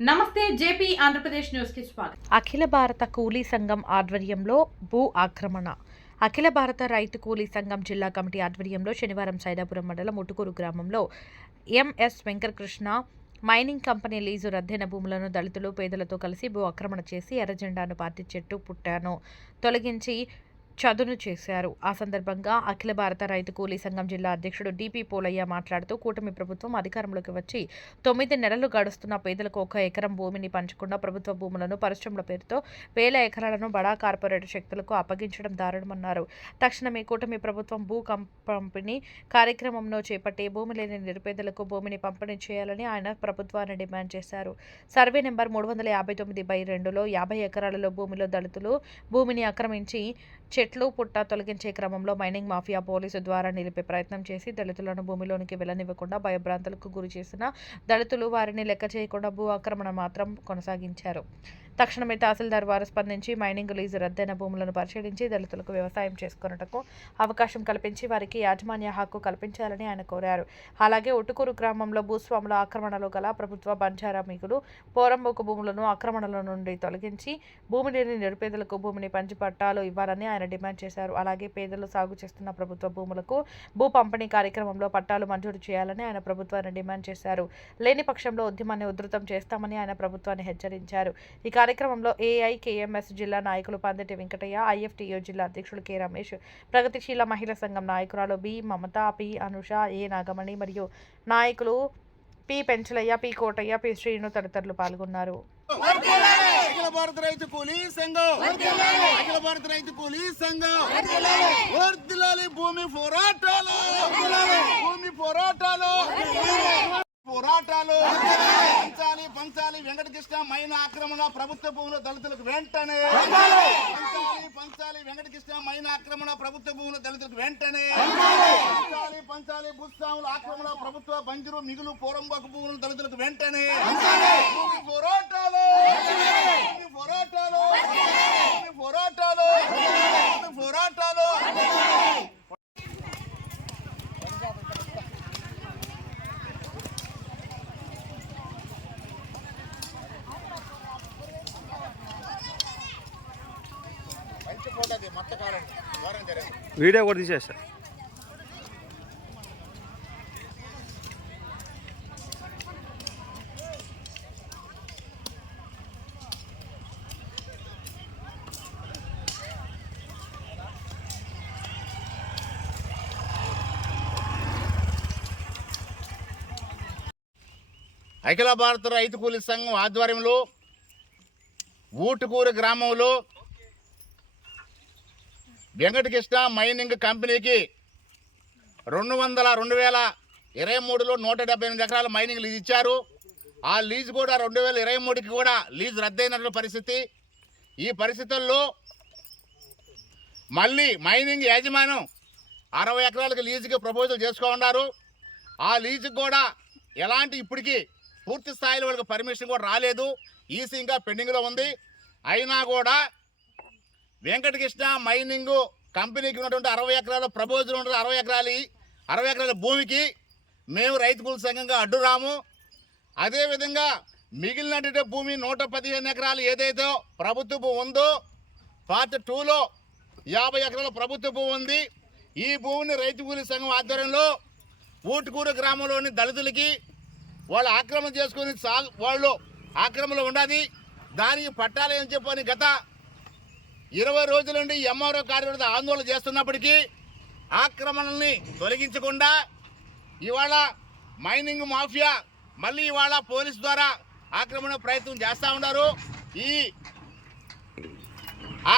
నమస్తే JP Andhra Pradesh news కి స్వాగతం. అఖిల భారత కూలీ సంఘం ఆధ్వర్యంలో భూ ఆక్రమణ. అఖిల భారత రైతు కూలీ సంఘం జిల్లా కమిటీ ఆధ్వర్యంలో శనివారం సైదాపురం మండలం ముటుకూరు గ్రామంలో MS Venkatakrishna mining company lease రద్దయిన భూములను దళితులు పేదలతో కలిసి భూ ఆక్రమణ చేసి ఎర్రజెండాను పార్టీ చెట్టు పుట్టాను తొలగించి చదును చేశారు. ఆ సందర్భంగా అఖిల భారత రైతు కూలీ సంఘం జిల్లా అధ్యక్షుడు డిపి పోలయ్య మాట్లాడుతూ కూటమి ప్రభుత్వం అధికారంలోకి వచ్చి 9 నెలలు గడుస్తున్న పేదలకు 1 ఎకరం భూమిని పంచకుండా ప్రభుత్వ భూములను పరిశ్రమల పేరుతో వేల ఎకరాలను బడా కార్పొరేట్ శక్తులకు అప్పగించడం దారుణమన్నారు. తక్షణమే కూటమి ప్రభుత్వం భూ పంపిణీ కార్యక్రమంలో చేపట్టి భూమి లేని నిరుపేదలకు భూమిని పంపిణీ చేయాలని ఆయన ప్రభుత్వాన్ని డిమాండ్ చేశారు. సర్వే నెంబర్ 359/2లో 50 ఎకరాలలో భూమిలో దళితులు భూమిని ఆక్రమించి చెట్లు పుట్ట తొలగించే క్రమంలో మైనింగ్ మాఫియా పోలీసు ద్వారా నిలిపే ప్రయత్నం చేసి దళితులను భూమిలోనికి వెళ్లనివ్వకుండా భయభ్రాంతులకు గురి చేసిన దళితులు వారిని లెక్క చేయకుండా భూ ఆక్రమణ మాత్రం కొనసాగించారు. తక్షణమే తహసీల్దార్ వారు స్పందించి మైనింగ్ లీజు రద్దయిన భూములను పరిశీలించి దళితులకు వ్యవసాయం చేసుకున్నటకు అవకాశం కల్పించి వారికి యాజమాన్య హక్కు కల్పించాలని ఆయన కోరారు. అలాగే ఉటుకూరు గ్రామంలో భూస్వాముల ఆక్రమణలో గల ప్రభుత్వ బంజారా మిగులు పోరంబోకు భూములను ఆక్రమణల నుండి తొలగించి భూమి లేని నిరుపేదలకు భూమిని పంచి పట్టాలు ఇవ్వాలని ఆయన డిమాండ్ చేశారు. అలాగే పేదలు సాగు చేస్తున్న ప్రభుత్వ భూములకు భూ పంపిణీ కార్యక్రమంలో పట్టాలు మంజూరు చేయాలని ఆయన ప్రభుత్వాన్ని డిమాండ్ చేశారు. లేని పక్షంలో ఉద్యమాన్ని ఉధృతం చేస్తామని ఆయన ప్రభుత్వాన్ని హెచ్చరించారు. ఈ కార్యక్రమంలో ఏఐకేఎంఎస్ జిల్లా నాయకులు పందిటి వెంకటయ్య, ఐఎఫ్టీయూ జిల్లా అధ్యక్షులు కె రమేష్, ప్రగతిశీల మహిళా సంఘం నాయకురాలు B Mamata, P Anusha, A Nagamani మరియు నాయకులు P Penchalaiah, P Kotaiah, P Srinu తదితరులు పాల్గొన్నారు. అఖిల భారత రైతు కూలీ సంఘం, అఖిల భారత రైతు కూలీ సంఘం వర్ధిల్లాలి. భూమి పోరాటాలు, భూమి పోరాటాలు, పోరాటాలు పంచాలి. వెంకటకృష్ణ మైన్ ఆక్రమణ ప్రభుత్వ భూముల దళితులకు వెంటనే పంచాలి. వెంకటకృష్ణ మైన్ ఆక్రమణ ప్రభుత్వ భూముల దళితులకు వెంటనే పంచాలి. భూస్వాముల ఆక్రమణ ప్రభుత్వ బంజరు మిగులు పోరంబోకు భూముల దళితులకు వెంటనే పోరాటాలు, పోరాటాలు, పోరాటాలు, పోరాటాలు. వీడియో కూడా తీసేస్తా. అఖిల భారత రైతు కూలీ సంఘం ఆధ్వర్యంలో ఊటుకూరు గ్రామంలో వెంకటకృష్ణ మైనింగ్ కంపెనీకి 2023లో 178 ఎకరాల మైనింగ్ లీజ్ ఇచ్చారు. ఆ లీజ్ కూడా 2023కి కూడా లీజ్ రద్దయినటువంటి పరిస్థితి. ఈ పరిస్థితుల్లో మళ్ళీ మైనింగ్ యాజమాన్యం 60 ఎకరాలకు లీజుకి ప్రపోజల్ చేసుకోన్నారు. ఆ లీజుకి కూడా ఎలాంటి ఇప్పటికీ పూర్తి స్థాయిలో వాళ్ళకి పర్మిషన్ కూడా రాలేదు. ఈసీ ఇంకా పెండింగ్లో ఉంది. అయినా కూడా వెంకటకృష్ణ మైనింగ్ కంపెనీకి ఉన్నటువంటి 60 ఎకరాల ప్రపోజల్ ఉంటుంది. 60 ఎకరాల భూమికి మేము రైతు కూలీ సంఘంగా అడ్డురాము. అదేవిధంగా మిగిలినటువంటి భూమి 115 ఎకరాలు ఏదైతే ప్రభుత్వ భూమి ఉందో పార్ట్ 2లో 50 ఎకరాల ప్రభుత్వ భూమి ఉంది. ఈ భూమిని రైతు కూలీ సంఘం ఆధ్వర్యంలో ఊటుకూరు గ్రామంలోని దళితులకి వాళ్ళు ఆక్రమణ చేసుకుని వాళ్ళు ఆక్రమణలో ఉండాలి. దానికి పట్టాలని చెప్పని గత 20 రోజుల నుండి ఎంఆర్ఓ కార్యాలయంలో ఆందోళన చేస్తున్నప్పటికీ ఆక్రమణల్ని తొలగించకుండా ఇవాళ మైనింగ్ మాఫియా మళ్ళీ ఇవాళ పోలీసు ద్వారా ఆక్రమణ ప్రయత్నం చేస్తూ ఉన్నారు. ఈ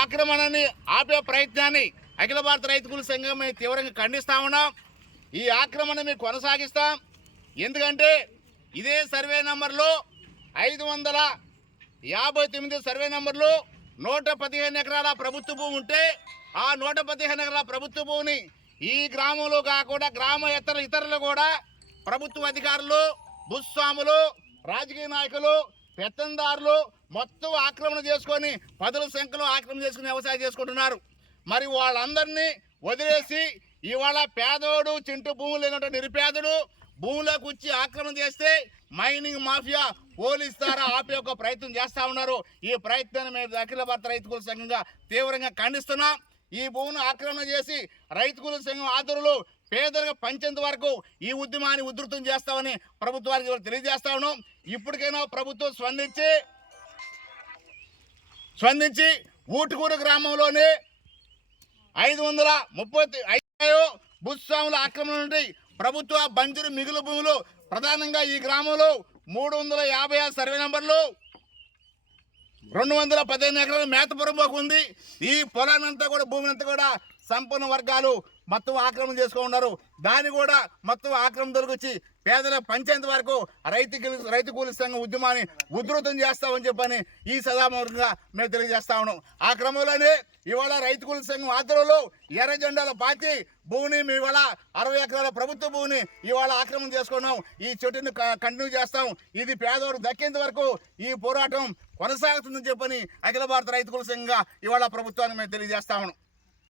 ఆక్రమణని ఆపే ప్రయత్నాన్ని అఖిల భారత రైతు కూలీ సంఘం మేము తీవ్రంగా ఖండిస్తూ ఉన్నాం. ఈ ఆక్రమణ మేము కొనసాగిస్తాం. ఎందుకంటే ఇదే సర్వే నంబర్లో 559 సర్వే నంబర్లో 115 ఎకరాల ప్రభుత్వ భూమి ఉంటే ఆ 115 ఎకరాల ప్రభుత్వ భూమిని ఈ గ్రామంలో కాకుండా గ్రామ ఇతరులు కూడా ప్రభుత్వ అధికారులు, భూస్వాములు, రాజకీయ నాయకులు, పెత్తందారులు మొత్తం ఆక్రమణ చేసుకొని 10ల సంఖ్యలో ఆక్రమణ చేసుకుని వ్యవసాయం చేసుకుంటున్నారు. మరి వాళ్ళందరినీ వదిలేసి ఇవాళ పేదోడు చింటు భూములు లేనటువంటి నిరుపేదడు భూములోకి వచ్చి ఆక్రమణ చేస్తే మైనింగ్ మాఫియా పోలీస్ ద్వారా ఆపే ఒక ప్రయత్నం చేస్తూ ఉన్నారు. ఈ ప్రయత్నాన్ని మేము అఖిల భారత రైతు కూలీ సంఘంగా తీవ్రంగా ఖండిస్తున్నాం. ఈ భూమిని ఆక్రమణ చేసి రైతు కూలీ సంఘం ఆధ్వర్యంలో పేదలకు పంచేంత వరకు ఈ ఉద్యమాన్ని ఉధృతం చేస్తామని ప్రభుత్వానికి తెలియజేస్తా ఉన్నాం. ఇప్పటికైనా ప్రభుత్వం స్పందించి ఊటుకూరు గ్రామంలోని 535 భూస్వాముల ఆక్రమణ నుండి ప్రభుత్వ బంజరు మిగులు భూములు ప్రధానంగా ఈ గ్రామంలో 356 సర్వే నంబర్లు 215 ఎకరాల మేతపురం ఉంది. ఈ పొలానంతా కూడా భూమిని అంతా కూడా సంపన్న వర్గాలు మొత్తం ఆక్రమణ చేసుకున్నారు. దాన్ని కూడా మొత్తం ఆక్రమణ దొరికొచ్చి పేదల పంచేంత వరకు రైతు కూలీ సంఘం ఉద్యమాన్ని ఉధృతం చేస్తామని చెప్పని ఈ సదాముఖంగా మేము తెలియజేస్తా ఉన్నాం. ఆ క్రమంలోనే ఇవాళ రైతు కూలీ సంఘం ఆధ్వర్యంలో ఎర్ర జెండాల పార్టీ భూమిని మేము ఇవాళ 60 ఎకరాల ప్రభుత్వ భూమిని ఇవాళ ఆక్రమణ చేసుకున్నాం. ఈ చెట్టుని కంటిన్యూ చేస్తాం. ఇది పేదవారు దక్కేంత వరకు ఈ పోరాటం కొనసాగుతుందని చెప్పని అఖిల భారత రైతు కూలీ సంఘంగా ఇవాళ ప్రభుత్వాన్ని మేము తెలియజేస్తా ఉన్నాం.